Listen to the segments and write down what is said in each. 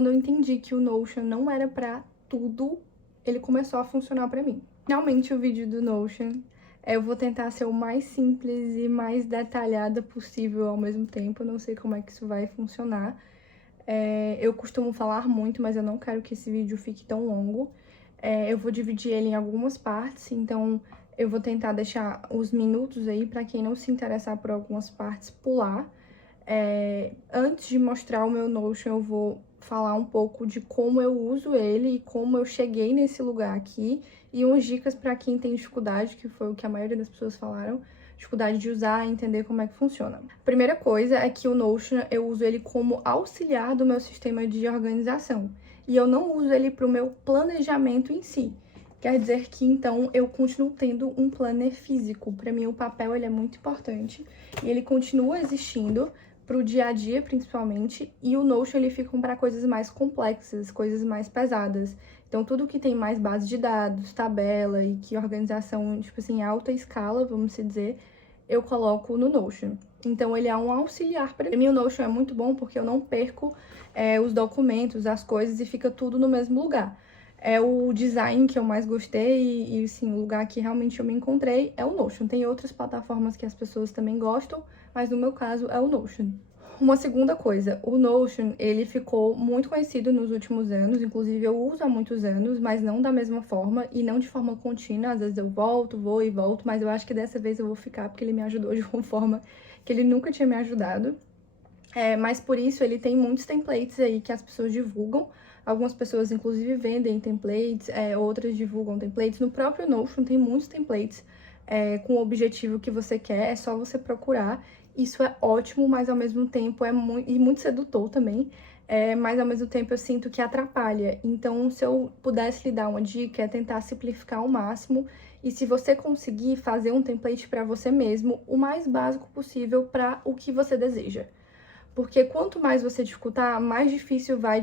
Quando eu entendi que o Notion não era pra tudo, ele começou a funcionar pra mim. Finalmente, o vídeo do Notion, eu vou tentar ser o mais simples e mais detalhada possível ao mesmo tempo. Eu não sei como é que isso vai funcionar. Eu costumo falar muito, mas eu não quero que esse vídeo fique tão longo. Eu vou dividir ele em algumas partes, então eu vou tentar deixar os minutos aí pra quem não se interessar por algumas partes pular. Antes de mostrar o meu Notion, eu vou falar um pouco de como eu uso ele e como eu cheguei nesse lugar aqui, e umas dicas para quem tem dificuldade, que foi o que a maioria das pessoas falaram, dificuldade de usar e entender como é que funciona. Primeira coisa é que o Notion, eu uso ele como auxiliar do meu sistema de organização, e eu não uso ele para o meu planejamento em si. Quer dizer que, então, eu continuo tendo um planner físico. Para mim, o papel ele é muito importante e ele continua existindo para o dia a dia, principalmente, e o Notion ele fica para coisas mais complexas, coisas mais pesadas. Então, tudo que tem mais base de dados, tabela e que organização, tipo assim, alta escala, vamos dizer, eu coloco no Notion. Então, ele é um auxiliar para mim. O Notion é muito bom porque eu não perco os documentos, as coisas e fica tudo no mesmo lugar. É o design que eu mais gostei e sim, o lugar que realmente eu me encontrei é o Notion. Tem outras plataformas que as pessoas também gostam, mas no meu caso é o Notion. Uma segunda coisa, o Notion, ele ficou muito conhecido nos últimos anos, inclusive eu uso há muitos anos, mas não da mesma forma e não de forma contínua. Às vezes eu volto, vou e volto, mas eu acho que dessa vez eu vou ficar porque ele me ajudou de uma forma que ele nunca tinha me ajudado. Mas por isso ele tem muitos templates aí que as pessoas divulgam. Algumas pessoas, inclusive, vendem templates, outras divulgam templates. No próprio Notion tem muitos templates com o objetivo que você quer, é só você procurar. Isso é ótimo, mas ao mesmo tempo é muito sedutor também. Mas ao mesmo tempo eu sinto que atrapalha. Então, se eu pudesse lhe dar uma dica, é tentar simplificar ao máximo. E se você conseguir fazer um template para você mesmo, o mais básico possível para o que você deseja. Porque quanto mais você dificultar, mais difícil vai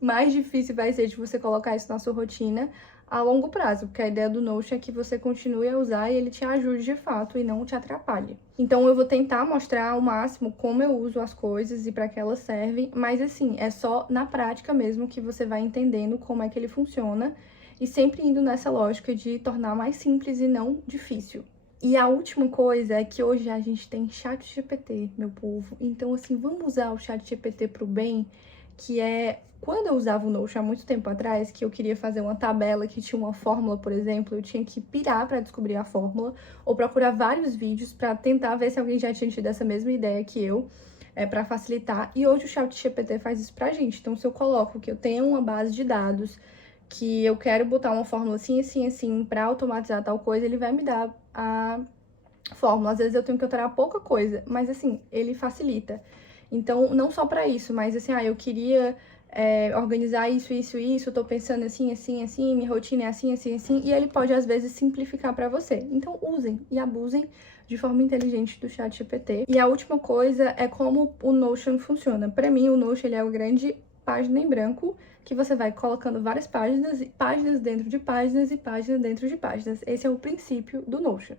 mais difícil vai ser de você colocar isso na sua rotina a longo prazo, porque a ideia do Notion é que você continue a usar e ele te ajude de fato e não te atrapalhe. Então eu vou tentar mostrar ao máximo como eu uso as coisas e para que elas servem, mas assim, é só na prática mesmo que você vai entendendo como é que ele funciona e sempre indo nessa lógica de tornar mais simples e não difícil. E a última coisa é que hoje a gente tem ChatGPT, meu povo. Então, assim, vamos usar o ChatGPT pro bem, que é... Quando eu usava o Notion há muito tempo atrás, que eu queria fazer uma tabela que tinha uma fórmula, por exemplo, eu tinha que pirar para descobrir a fórmula, ou procurar vários vídeos para tentar ver se alguém já tinha tido essa mesma ideia que eu, para facilitar. E hoje o ChatGPT faz isso pra gente. Então, se eu coloco que eu tenho uma base de dados, que eu quero botar uma fórmula assim, assim, assim, para automatizar tal coisa, ele vai me dar a fórmula. Às vezes eu tenho que alterar pouca coisa, mas assim, ele facilita. Então, não só para isso, mas assim, eu queria organizar isso, isso, isso, eu tô pensando assim, assim, assim, minha rotina é assim, assim, assim, e ele pode às vezes simplificar para você. Então, usem e abusem de forma inteligente do ChatGPT. E a última coisa é como o Notion funciona. Para mim, o Notion ele é o grande página em branco, que você vai colocando várias páginas, páginas dentro de páginas e páginas dentro de páginas. Esse é o princípio do Notion.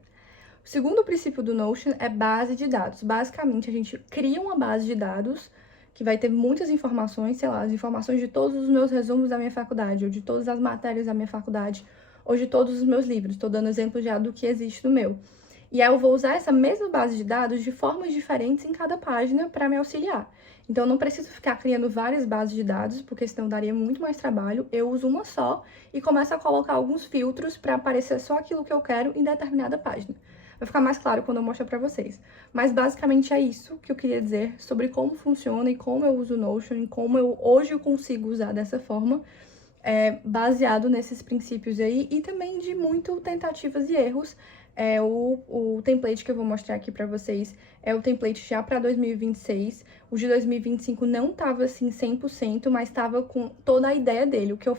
O segundo princípio do Notion é base de dados. Basicamente, a gente cria uma base de dados que vai ter muitas informações, sei lá, as informações de todos os meus resumos da minha faculdade, ou de todas as matérias da minha faculdade, ou de todos os meus livros. Estou dando exemplo já do que existe no meu. E aí eu vou usar essa mesma base de dados de formas diferentes em cada página para me auxiliar. Então, eu não preciso ficar criando várias bases de dados, porque senão daria muito mais trabalho. Eu uso uma só e começo a colocar alguns filtros para aparecer só aquilo que eu quero em determinada página. Vai ficar mais claro quando eu mostrar para vocês. Mas, basicamente, é isso que eu queria dizer sobre como funciona e como eu uso o Notion e como hoje eu consigo usar dessa forma, baseado nesses princípios aí e também de muito tentativas e erros. O template que eu vou mostrar aqui pra vocês é o template já pra 2026. O de 2025 não tava assim 100%, mas tava com toda a ideia dele. O que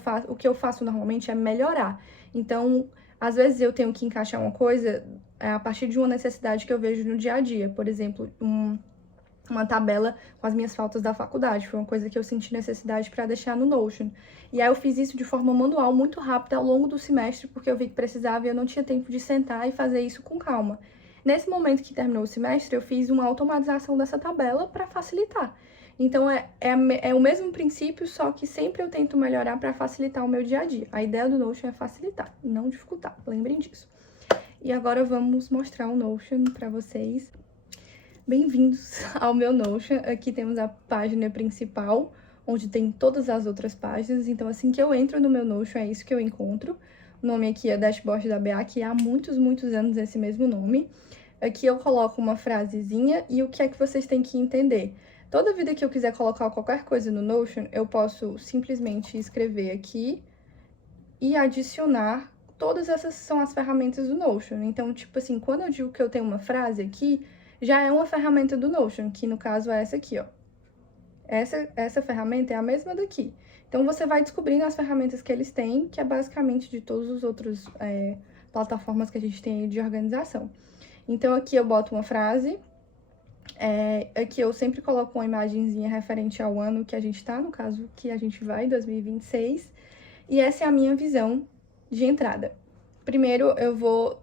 eu faço normalmente é melhorar. Então, às vezes eu tenho que encaixar uma coisa a partir de uma necessidade que eu vejo no dia a dia. Por exemplo, uma tabela com as minhas faltas da faculdade. Foi uma coisa que eu senti necessidade para deixar no Notion. E aí eu fiz isso de forma manual, muito rápida, ao longo do semestre, porque eu vi que precisava e eu não tinha tempo de sentar e fazer isso com calma. Nesse momento que terminou o semestre, eu fiz uma automatização dessa tabela para facilitar. Então, é o mesmo princípio, só que sempre eu tento melhorar para facilitar o meu dia a dia. A ideia do Notion é facilitar, não dificultar, lembrem disso. E agora vamos mostrar o Notion para vocês. Bem-vindos ao meu Notion. Aqui temos a página principal, onde tem todas as outras páginas. Então, assim que eu entro no meu Notion, é isso que eu encontro. O nome aqui é Dashboard da BA, que há muitos anos esse mesmo nome. Aqui eu coloco uma frasezinha e o que é que vocês têm que entender. Toda vida que eu quiser colocar qualquer coisa no Notion, eu posso simplesmente escrever aqui e adicionar. Todas essas são as ferramentas do Notion. Então, tipo assim, quando eu digo que eu tenho uma frase aqui, já é uma ferramenta do Notion, que no caso é essa aqui, ó. Essa ferramenta é a mesma daqui. Então, você vai descobrindo as ferramentas que eles têm, que é basicamente de todos os outros plataformas que a gente tem de organização. Então, aqui eu boto uma frase. Aqui eu sempre coloco uma imagenzinha referente ao ano que a gente tá, no caso que a gente vai, 2026. E essa é a minha visão de entrada. Primeiro, eu vou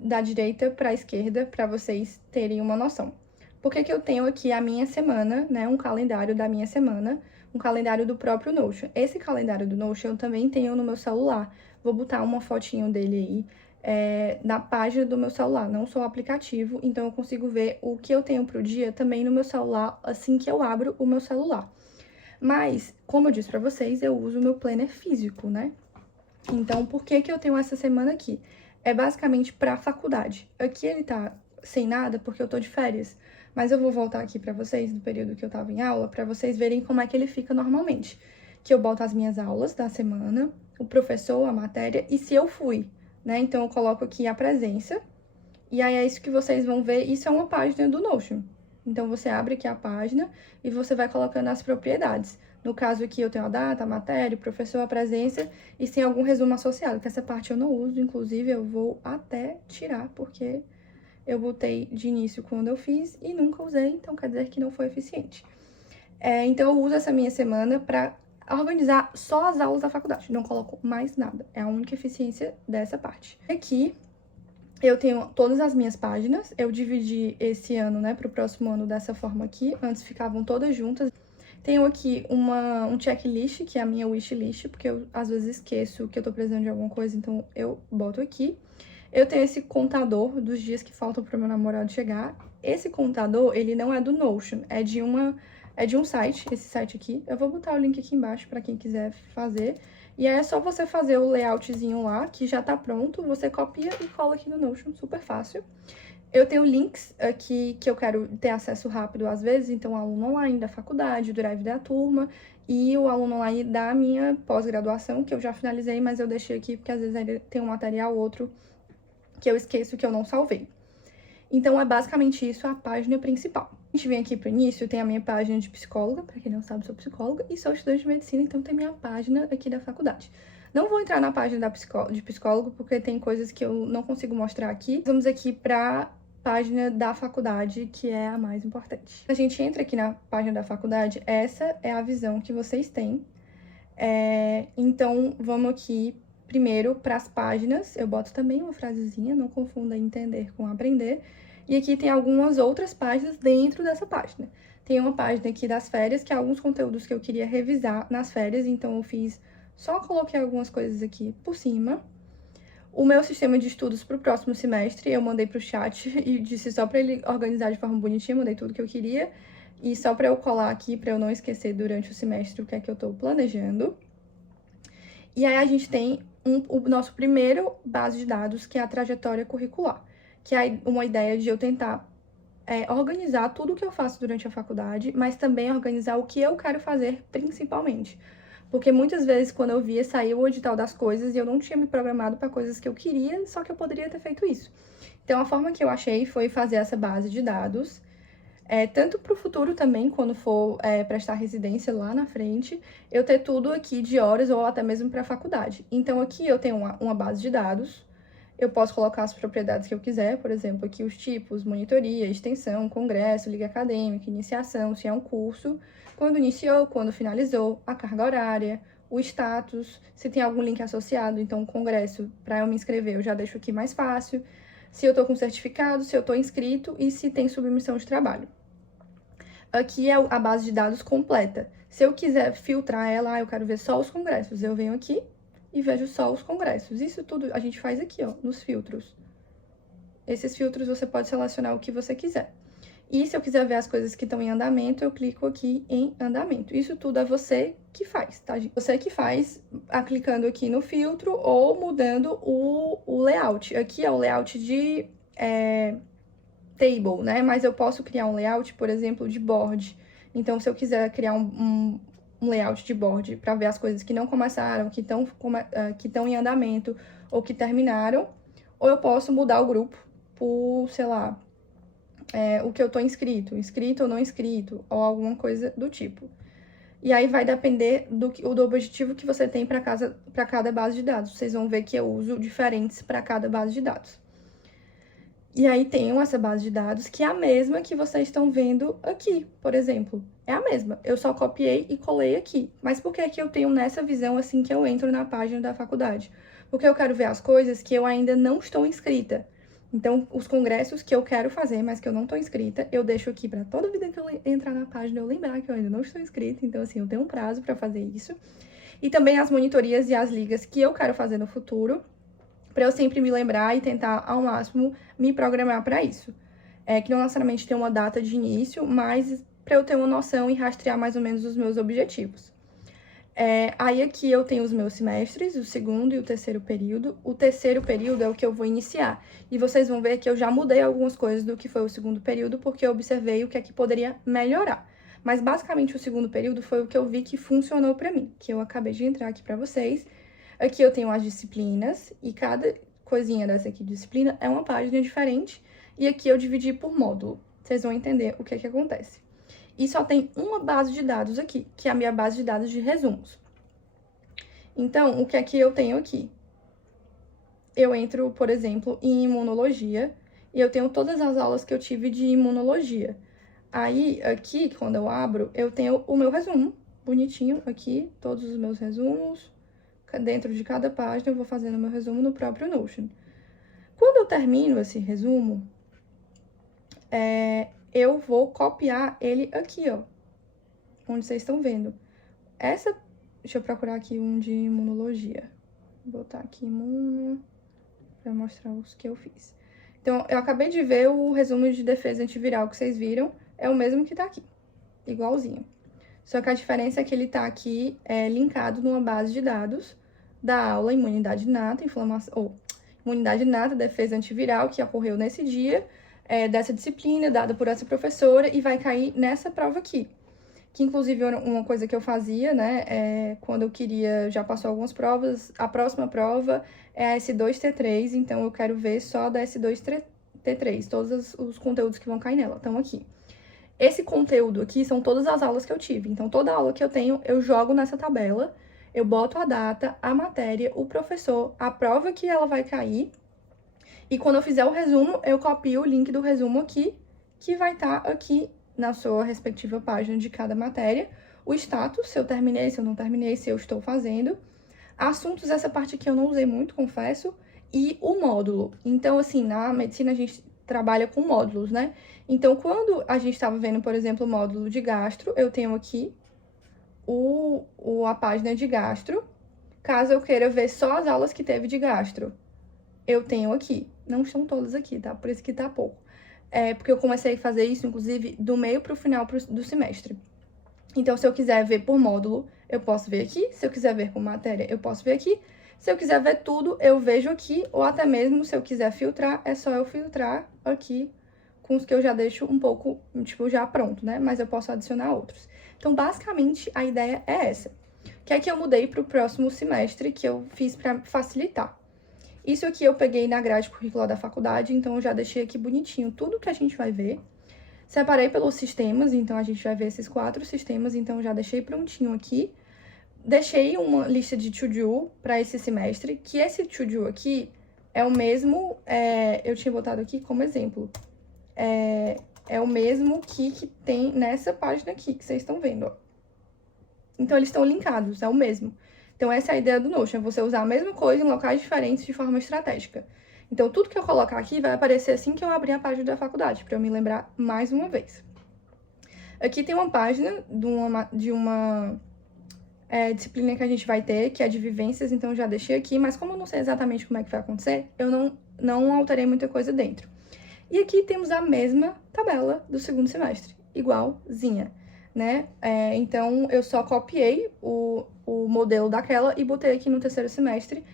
da direita para a esquerda, para vocês terem uma noção. Por que eu tenho aqui a minha semana, né, um calendário da minha semana, um calendário do próprio Notion. Esse calendário do Notion eu também tenho no meu celular. Vou botar uma fotinho dele aí. Na página do meu celular, não só o aplicativo, então eu consigo ver o que eu tenho pro dia também no meu celular, assim que eu abro o meu celular. Mas, como eu disse pra vocês, eu uso o meu planner físico, né? Então, por que eu tenho essa semana aqui? É basicamente pra faculdade. Aqui ele tá sem nada porque eu tô de férias, mas eu vou voltar aqui pra vocês do período que eu tava em aula, pra vocês verem como é que ele fica normalmente. Que eu boto as minhas aulas da semana, o professor, a matéria, e se eu fui, né? Então, eu coloco aqui a presença, e aí é isso que vocês vão ver. Isso é uma página do Notion. Então, você abre aqui a página e você vai colocando as propriedades. No caso aqui, eu tenho a data, a matéria, o professor, a presença, e sem algum resumo associado, que essa parte eu não uso. Inclusive, eu vou até tirar, porque eu botei de início quando eu fiz e nunca usei, então quer dizer que não foi eficiente. Então, eu uso essa minha semana para organizar só as aulas da faculdade, não coloco mais nada, é a única eficiência dessa parte. Aqui eu tenho todas as minhas páginas, eu dividi esse ano, né, pro próximo ano dessa forma aqui, antes ficavam todas juntas. Tenho aqui um checklist, que é a minha wishlist, porque eu às vezes esqueço que eu tô precisando de alguma coisa, então eu boto aqui. Eu tenho esse contador dos dias que faltam pro meu namorado chegar. Esse contador, ele não é do Notion, é de um site, esse site aqui. Eu vou botar o link aqui embaixo para quem quiser fazer. E aí é só você fazer o layoutzinho lá, que já tá pronto. Você copia e cola aqui no Notion, super fácil. Eu tenho links aqui que eu quero ter acesso rápido às vezes. Então, o aluno online da faculdade, o Drive da turma e o aluno online da minha pós-graduação, que eu já finalizei, mas eu deixei aqui porque às vezes ainda tem um material ou outro que eu esqueço que eu não salvei. Então, é basicamente isso a página principal. A gente vem aqui pro início, tem a minha página de psicóloga, pra quem não sabe, sou psicóloga, e sou estudante de medicina, então tem minha página aqui da faculdade. Não vou entrar na página de psicólogo, porque tem coisas que eu não consigo mostrar aqui. Vamos aqui pra página da faculdade, que é a mais importante. A gente entra aqui na página da faculdade, essa é a visão que vocês têm. Então, vamos aqui primeiro para as páginas. Eu boto também uma frasezinha, não confunda entender com aprender. E aqui tem algumas outras páginas dentro dessa página. Tem uma página aqui das férias, que é alguns conteúdos que eu queria revisar nas férias, então eu só coloquei algumas coisas aqui por cima. O meu sistema de estudos para o próximo semestre, eu mandei para o chat e disse só para ele organizar de forma bonitinha, mandei tudo que eu queria. E só para eu colar aqui, para eu não esquecer durante o semestre o que é que eu estou planejando. E aí a gente tem o nosso primeiro base de dados, que é a trajetória curricular, que é uma ideia de eu tentar organizar tudo o que eu faço durante a faculdade, mas também organizar o que eu quero fazer principalmente. Porque muitas vezes, quando eu via, saiu o edital das coisas e eu não tinha me programado para coisas que eu queria, só que eu poderia ter feito isso. Então, a forma que eu achei foi fazer essa base de dados, tanto para o futuro também, quando for prestar residência lá na frente, eu ter tudo aqui de horas ou até mesmo para a faculdade. Então, aqui eu tenho uma base de dados, eu posso colocar as propriedades que eu quiser, por exemplo, aqui os tipos, monitoria, extensão, congresso, liga acadêmica, iniciação, se é um curso, quando iniciou, quando finalizou, a carga horária, o status, se tem algum link associado, então o congresso, para eu me inscrever, eu já deixo aqui mais fácil, se eu tô com certificado, se eu tô inscrito e se tem submissão de trabalho. Aqui é a base de dados completa. Se eu quiser filtrar ela, eu quero ver só os congressos. Eu venho aqui e vejo só os congressos. Isso tudo a gente faz aqui, ó, nos filtros. Esses filtros você pode selecionar o que você quiser. E se eu quiser ver as coisas que estão em andamento, eu clico aqui em andamento. Isso tudo é você que faz, tá, gente? Você que faz clicando aqui no filtro ou mudando o layout. Aqui é o layout de table, né? Mas eu posso criar um layout, por exemplo, de board. Então, se eu quiser criar um layout de board para ver as coisas que não começaram, que estão em andamento ou que terminaram, ou eu posso mudar o grupo por, sei lá, o que eu tô inscrito ou não inscrito, ou alguma coisa do tipo. E aí vai depender do objetivo que você tem para cada base de dados. Vocês vão ver que eu uso diferentes para cada base de dados. E aí tenho essa base de dados, que é a mesma que vocês estão vendo aqui, por exemplo. É a mesma, eu só copiei e colei aqui. Mas por que que eu tenho nessa visão assim que eu entro na página da faculdade? Porque eu quero ver as coisas que eu ainda não estou inscrita. Então, os congressos que eu quero fazer, mas que eu não estou inscrita, eu deixo aqui para toda vida que eu entrar na página eu lembrar que eu ainda não estou inscrita. Então, assim, eu tenho um prazo para fazer isso. E também as monitorias e as ligas que eu quero fazer no futuro, para eu sempre me lembrar e tentar, ao máximo, me programar para isso. Que não necessariamente tem uma data de início, mas para eu ter uma noção e rastrear mais ou menos os meus objetivos. Aí aqui eu tenho os meus semestres, o segundo e o terceiro período. O terceiro período é o que eu vou iniciar. E vocês vão ver que eu já mudei algumas coisas do que foi o segundo período, porque eu observei o que é que poderia melhorar. Mas basicamente o segundo período foi o que eu vi que funcionou para mim, que eu acabei de entrar aqui para vocês. Aqui eu tenho as disciplinas, e cada coisinha dessa aqui, disciplina, é uma página diferente. E aqui eu dividi por módulo. Vocês vão entender o que é que acontece. E só tem uma base de dados aqui, que é a minha base de dados de resumos. Então, o que é que eu tenho aqui? Eu entro, por exemplo, em imunologia, e eu tenho todas as aulas que eu tive de imunologia. Aí, aqui, quando eu abro, eu tenho o meu resumo, bonitinho aqui, todos os meus resumos. Dentro de cada página, eu vou fazendo meu resumo no próprio Notion. Quando eu termino esse resumo, eu vou copiar ele aqui, ó, onde vocês estão vendo. Deixa eu procurar aqui um de imunologia. Vou botar aqui imuno, pra mostrar os que eu fiz. Então, eu acabei de ver o resumo de defesa antiviral que vocês viram, é o mesmo que tá aqui, igualzinho. Só que a diferença é que ele tá aqui linkado numa base de dados da aula imunidade inata, imunidade inata, defesa antiviral, que ocorreu nesse dia, dessa disciplina, dada por essa professora, e vai cair nessa prova aqui. Que, inclusive, uma coisa que eu fazia, né, quando eu queria, já passou algumas provas, a próxima prova é a S2T3, então eu quero ver só da S2T3, todos os conteúdos que vão cair nela, estão aqui. Esse conteúdo aqui são todas as aulas que eu tive, então toda aula que eu tenho, eu jogo nessa tabela, eu boto a data, a matéria, o professor, a prova que ela vai cair, e quando eu fizer o resumo, eu copio o link do resumo aqui, que vai estar aqui na sua respectiva página de cada matéria, o status, se eu terminei, se eu não terminei, se eu estou fazendo, assuntos, essa parte aqui eu não usei muito, confesso, e o módulo. Então, assim, na medicina a gente trabalha com módulos, né? Então, quando a gente estava vendo, por exemplo, o módulo de gastro, eu tenho aqui a página de gastro. Caso eu queira ver só as aulas que teve de gastro, eu tenho aqui. Não estão todas aqui, tá? Por isso que tá pouco. Porque eu comecei a fazer isso, inclusive, do meio pro final do semestre. Então, se eu quiser ver por módulo, eu posso ver aqui. Se eu quiser ver por matéria, eu posso ver aqui. Se eu quiser ver tudo, eu vejo aqui. Ou até mesmo, se eu quiser filtrar, é só eu filtrar aqui com os que eu já deixo um pouco, tipo, já pronto, né? Mas eu posso adicionar outros. Então, basicamente, a ideia é essa. Que é que eu mudei pro próximo semestre, que eu fiz pra facilitar. Isso aqui eu peguei na grade curricular da faculdade, então eu já deixei aqui bonitinho tudo que a gente vai ver. Separei pelos sistemas, então a gente vai ver esses 4 sistemas, então eu já deixei prontinho aqui. Deixei uma lista de to-do para esse semestre, que esse to-do aqui é o mesmo, eu tinha botado aqui como exemplo. É o mesmo que tem nessa página aqui, que vocês estão vendo, ó. Então, eles estão linkados, é o mesmo. Então, essa é a ideia do Notion, é você usar a mesma coisa em locais diferentes de forma estratégica. Então, tudo que eu colocar aqui vai aparecer assim que eu abrir a página da faculdade, para eu me lembrar mais uma vez. Aqui tem uma página de uma disciplina que a gente vai ter, que é de vivências, então já deixei aqui, mas como eu não sei exatamente como é que vai acontecer, eu não alterei muita coisa dentro. E aqui temos a mesma tabela do segundo semestre, igualzinha, né? Então, eu só copiei o modelo daquela e botei aqui no terceiro semestre,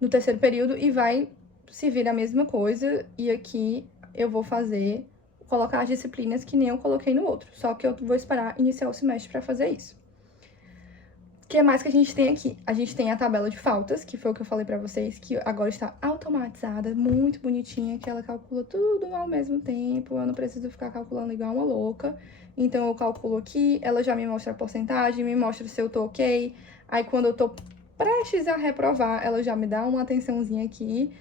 no terceiro período, e vai servir a mesma coisa. E aqui eu vou colocar as disciplinas que nem eu coloquei no outro, só que eu vou esperar iniciar o semestre para fazer isso. O que mais que a gente tem aqui? A gente tem a tabela de faltas, que foi o que eu falei pra vocês, que agora está automatizada, muito bonitinha, que ela calcula tudo ao mesmo tempo, eu não preciso ficar calculando igual uma louca. Então, eu calculo aqui, ela já me mostra a porcentagem, me mostra se eu tô ok. Aí, quando eu tô prestes a reprovar, ela já me dá uma atençãozinha aqui,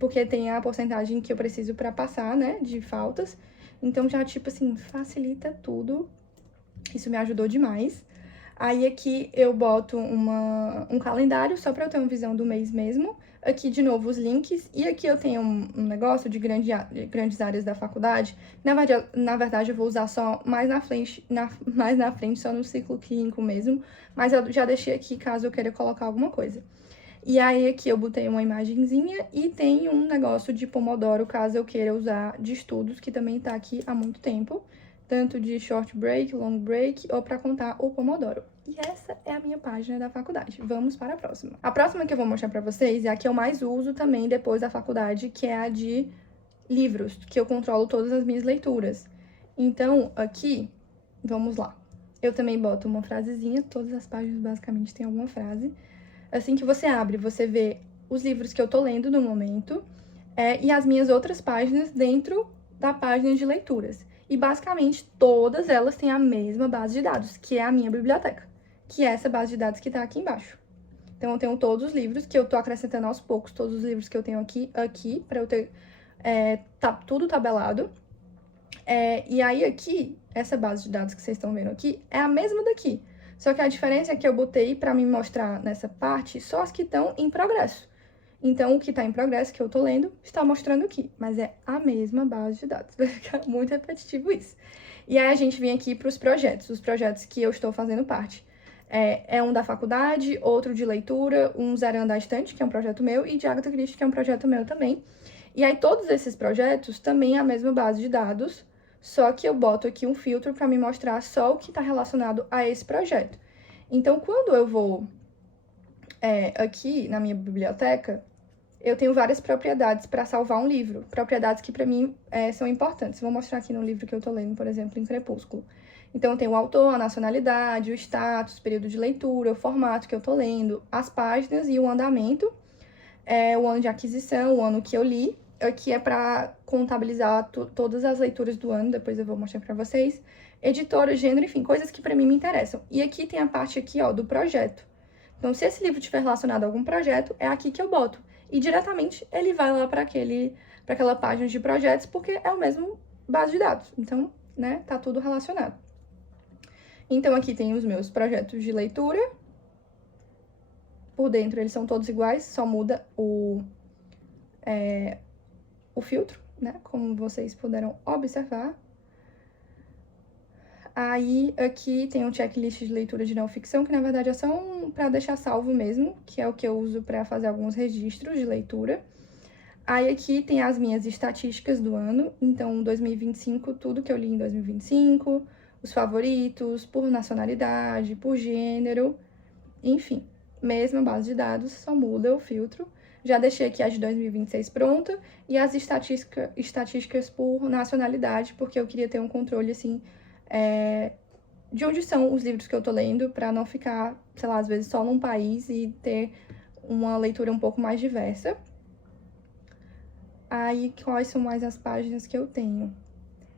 porque tem a porcentagem que eu preciso pra passar, né, de faltas. Então, já, tipo assim, facilita tudo. Isso me ajudou demais. Aí aqui eu boto um calendário, só pra eu ter uma visão do mês mesmo. Aqui, de novo, os links. E aqui eu tenho um negócio de grandes áreas da faculdade. Na verdade, eu vou usar só mais na frente, só no ciclo clínico mesmo. Mas eu já deixei aqui caso eu queira colocar alguma coisa. E aí, aqui eu botei uma imagenzinha e tem um negócio de Pomodoro, caso eu queira usar de estudos, que também tá aqui há muito tempo. Tanto de short break, long break, ou para contar o Pomodoro. E essa é a minha página da faculdade. Vamos para a próxima. A próxima que eu vou mostrar para vocês é a que eu mais uso também depois da faculdade, que é a de livros, que eu controlo todas as minhas leituras. Então, aqui, vamos lá. Eu também boto uma frasezinha, todas as páginas basicamente têm alguma frase. Assim que você abre, você vê os livros que eu tô lendo no momento e as minhas outras páginas dentro da página de leituras. E, basicamente, todas elas têm a mesma base de dados, que é a minha biblioteca, que é essa base de dados que tá aqui embaixo. Então, eu tenho todos os livros que eu tô acrescentando aos poucos, todos os livros que eu tenho aqui pra eu ter tá tudo tabelado. E aí, aqui, essa base de dados que vocês estão vendo aqui é a mesma daqui. Só que a diferença é que eu botei pra me mostrar nessa parte só as que estão em progresso. Então, o que está em progresso, que eu tô lendo, está mostrando aqui. Mas é a mesma base de dados. Vai ficar muito repetitivo isso. E aí, a gente vem aqui para os projetos que eu estou fazendo parte. É um da faculdade, outro de leitura, um Zerando da Estante, que é um projeto meu, e de Agatha Christie, que é um projeto meu também. E aí, todos esses projetos também é a mesma base de dados, só que eu boto aqui um filtro para me mostrar só o que está relacionado a esse projeto. Então, quando eu vou aqui na minha biblioteca, eu tenho várias propriedades para salvar um livro. Propriedades que, para mim, são importantes. Vou mostrar aqui no livro que eu tô lendo, por exemplo, em Crepúsculo. Então, eu tenho o autor, a nacionalidade, o status, o período de leitura, o formato que eu tô lendo, as páginas e o andamento, o ano de aquisição, o ano que eu li. Aqui é para contabilizar todas as leituras do ano, depois eu vou mostrar para vocês. Editora, gênero, enfim, coisas que para mim me interessam. E aqui tem a parte aqui, ó, do projeto. Então, se esse livro estiver relacionado a algum projeto, é aqui que eu boto. E diretamente ele vai lá para aquela página de projetos, porque é o mesmo base de dados. Então, né, tá tudo relacionado. Então, aqui tem os meus projetos de leitura. Por dentro eles são todos iguais, só muda o filtro, né, como vocês puderam observar. Aí, aqui tem um checklist de leitura de não ficção, que na verdade é só para deixar salvo mesmo, que é o que eu uso para fazer alguns registros de leitura. Aí, aqui tem as minhas estatísticas do ano, então, 2025, tudo que eu li em 2025, os favoritos, por nacionalidade, por gênero, enfim, mesma base de dados, só muda o filtro. Já deixei aqui a de 2026 pronta e as estatísticas por nacionalidade, porque eu queria ter um controle, assim, de onde são os livros que eu tô lendo, pra não ficar, sei lá, às vezes só num país e ter uma leitura um pouco mais diversa. Aí, quais são mais as páginas que eu tenho?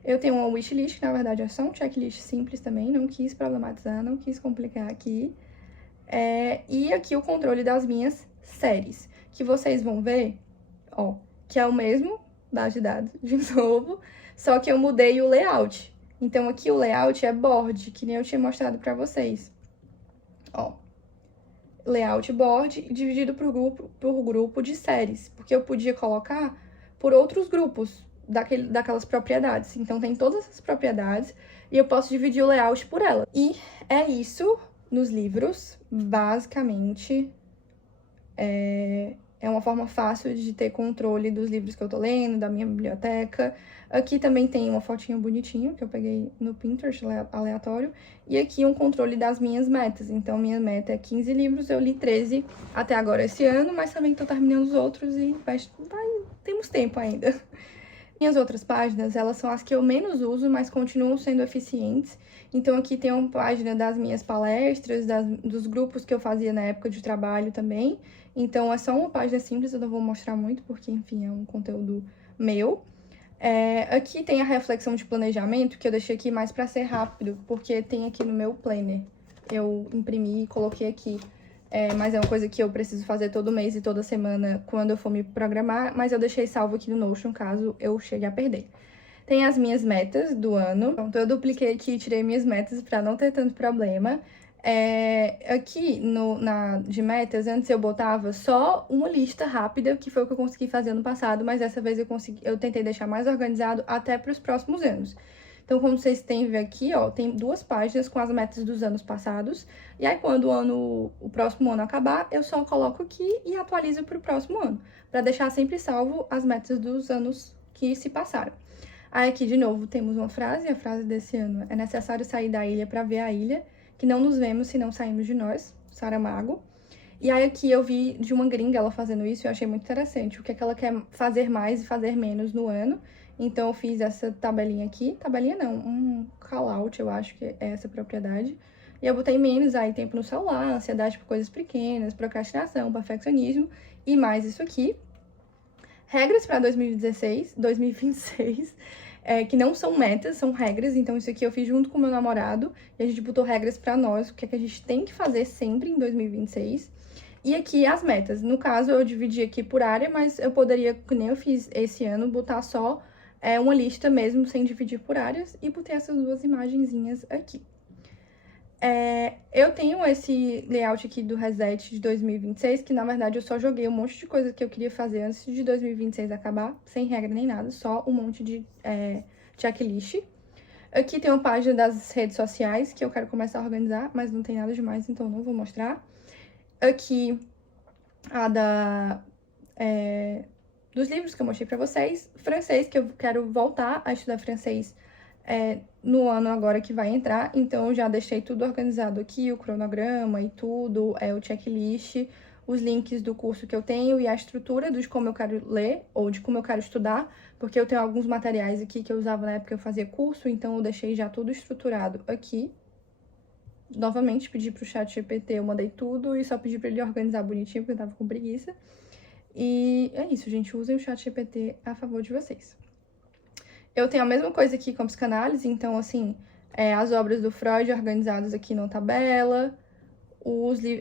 Eu tenho uma wishlist, que na verdade é só um checklist simples também, não quis problematizar, não quis complicar aqui. E aqui o controle das minhas séries, que vocês vão ver, ó, que é o mesmo, base de dados, de novo, só que eu mudei o layout. Então, aqui o layout é board, que nem eu tinha mostrado pra vocês. Ó, layout board dividido por grupo de séries, porque eu podia colocar por outros grupos. daquelas propriedades. Então, tem todas essas propriedades e eu posso dividir o layout por ela. E é isso nos livros, basicamente. É uma forma fácil de ter controle dos livros que eu tô lendo, da minha biblioteca. Aqui também tem uma fotinha bonitinha que eu peguei no Pinterest aleatório. E aqui um controle das minhas metas. Então, minha meta é 15 livros, eu li 13 até agora esse ano, mas também tô terminando os outros e temos tempo ainda. Minhas outras páginas, elas são as que eu menos uso, mas continuam sendo eficientes. Então, aqui tem uma página das minhas palestras, dos grupos que eu fazia na época de trabalho também. Então, é só uma página simples, eu não vou mostrar muito, porque, enfim, é um conteúdo meu. Aqui tem a reflexão de planejamento, que eu deixei aqui mais pra ser rápido, porque tem aqui no meu planner. Eu imprimi e coloquei aqui. Mas é uma coisa que eu preciso fazer todo mês e toda semana quando eu for me programar, mas eu deixei salvo aqui no Notion, caso eu chegue a perder. Tem as minhas metas do ano. Então, eu dupliquei aqui e tirei minhas metas pra não ter tanto problema. Aqui de metas, antes eu botava só uma lista rápida, que foi o que eu consegui fazer ano passado, mas dessa vez eu tentei deixar mais organizado até para os próximos anos. Então, como vocês têm ver aqui, ó, tem 2 páginas com as metas dos anos passados. E aí, quando o próximo ano acabar, eu só coloco aqui e atualizo para o próximo ano, para deixar sempre salvo as metas dos anos que se passaram. Aí, aqui, de novo, temos uma frase, a frase desse ano: é necessário sair da ilha para ver a ilha, que não nos vemos se não saímos de nós, Saramago. E aí, aqui, eu vi de uma gringa ela fazendo isso e eu achei muito interessante. O que é que ela quer fazer mais e fazer menos no ano. Então, eu fiz essa tabelinha aqui. Tabelinha não, um call-out, eu acho que é essa propriedade. E eu botei menos aí tempo no celular, ansiedade por coisas pequenas, procrastinação, perfeccionismo e mais isso aqui. Regras para 2026, que não são metas, são regras. Então, isso aqui eu fiz junto com o meu namorado. E a gente botou regras para nós, o que é que a gente tem que fazer sempre em 2026. E aqui as metas. No caso, eu dividi aqui por área, mas eu poderia, que nem eu fiz esse ano, botar só uma lista mesmo, sem dividir por áreas, e botei essas 2 imagenzinhas aqui. Eu tenho esse layout aqui do Reset de 2026, que na verdade eu só joguei um monte de coisa que eu queria fazer antes de 2026 acabar, sem regra nem nada, só um monte de checklist. Aqui tem uma página das redes sociais que eu quero começar a organizar, mas não tem nada demais, então não vou mostrar. Aqui a dos livros que eu mostrei pra vocês. Francês, que eu quero voltar a estudar francês no ano agora que vai entrar. Então, eu já deixei tudo organizado aqui, o cronograma e tudo, o checklist, os links do curso que eu tenho e a estrutura de como eu quero ler ou de como eu quero estudar, porque eu tenho alguns materiais aqui que eu usava na época que eu fazia curso, então eu deixei já tudo estruturado aqui. Novamente, pedi pro ChatGPT, eu mandei tudo e só pedi pra ele organizar bonitinho, porque eu tava com preguiça. E é isso, gente, usem o ChatGPT a favor de vocês. Eu tenho a mesma coisa aqui com a psicanálise, então, assim, as obras do Freud organizadas aqui na tabela,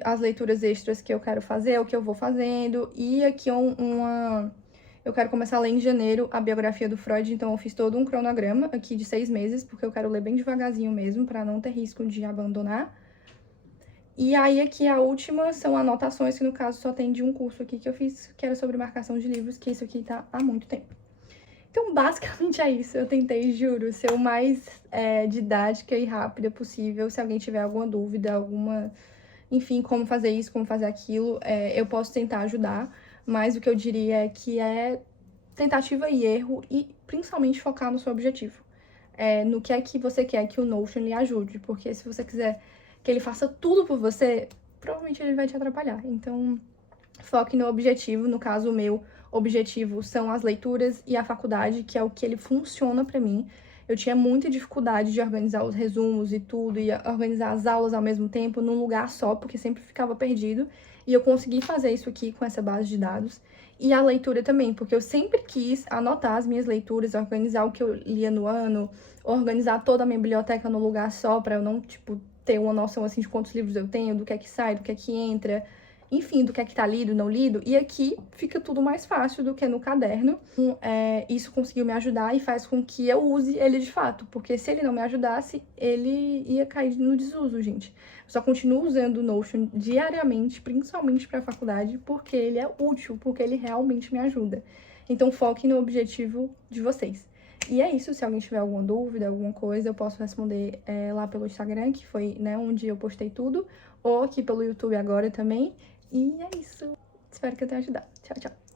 as leituras extras que eu quero fazer, o que eu vou fazendo, e aqui eu quero começar a ler em janeiro a biografia do Freud, então eu fiz todo um cronograma aqui de 6 meses, porque eu quero ler bem devagarzinho mesmo, pra não ter risco de abandonar. E aí, aqui, a última são anotações, que no caso só tem de um curso aqui que eu fiz, que era sobre marcação de livros, que isso aqui tá há muito tempo. Então, basicamente é isso. Eu tentei, juro, ser o mais didática e rápida possível. Se alguém tiver alguma dúvida, enfim, como fazer isso, como fazer aquilo, eu posso tentar ajudar. Mas o que eu diria é que é tentativa e erro e, principalmente, focar no seu objetivo. No que é que você quer que o Notion lhe ajude. Porque se você quiser que ele faça tudo por você, provavelmente ele vai te atrapalhar. Então, foque no objetivo. No caso, o meu objetivo são as leituras e a faculdade, que é o que ele funciona pra mim. Eu tinha muita dificuldade de organizar os resumos e tudo, e organizar as aulas ao mesmo tempo num lugar só, porque sempre ficava perdido. E eu consegui fazer isso aqui com essa base de dados. E a leitura também, porque eu sempre quis anotar as minhas leituras, organizar o que eu lia no ano, organizar toda a minha biblioteca num lugar só, pra eu não, tipo, ter uma noção, assim, de quantos livros eu tenho, do que é que sai, do que é que entra, enfim, do que é que tá lido, não lido. E aqui fica tudo mais fácil do que no caderno. Isso conseguiu me ajudar e faz com que eu use ele de fato, porque se ele não me ajudasse, ele ia cair no desuso, gente. Eu só continuo usando o Notion diariamente, principalmente pra faculdade, porque ele é útil, porque ele realmente me ajuda. Então, foquem no objetivo de vocês. E é isso, se alguém tiver alguma dúvida, alguma coisa, eu posso responder lá pelo Instagram, que foi, né, onde eu postei tudo, ou aqui pelo YouTube agora também. E é isso. Espero que eu tenha ajudado. Tchau, tchau.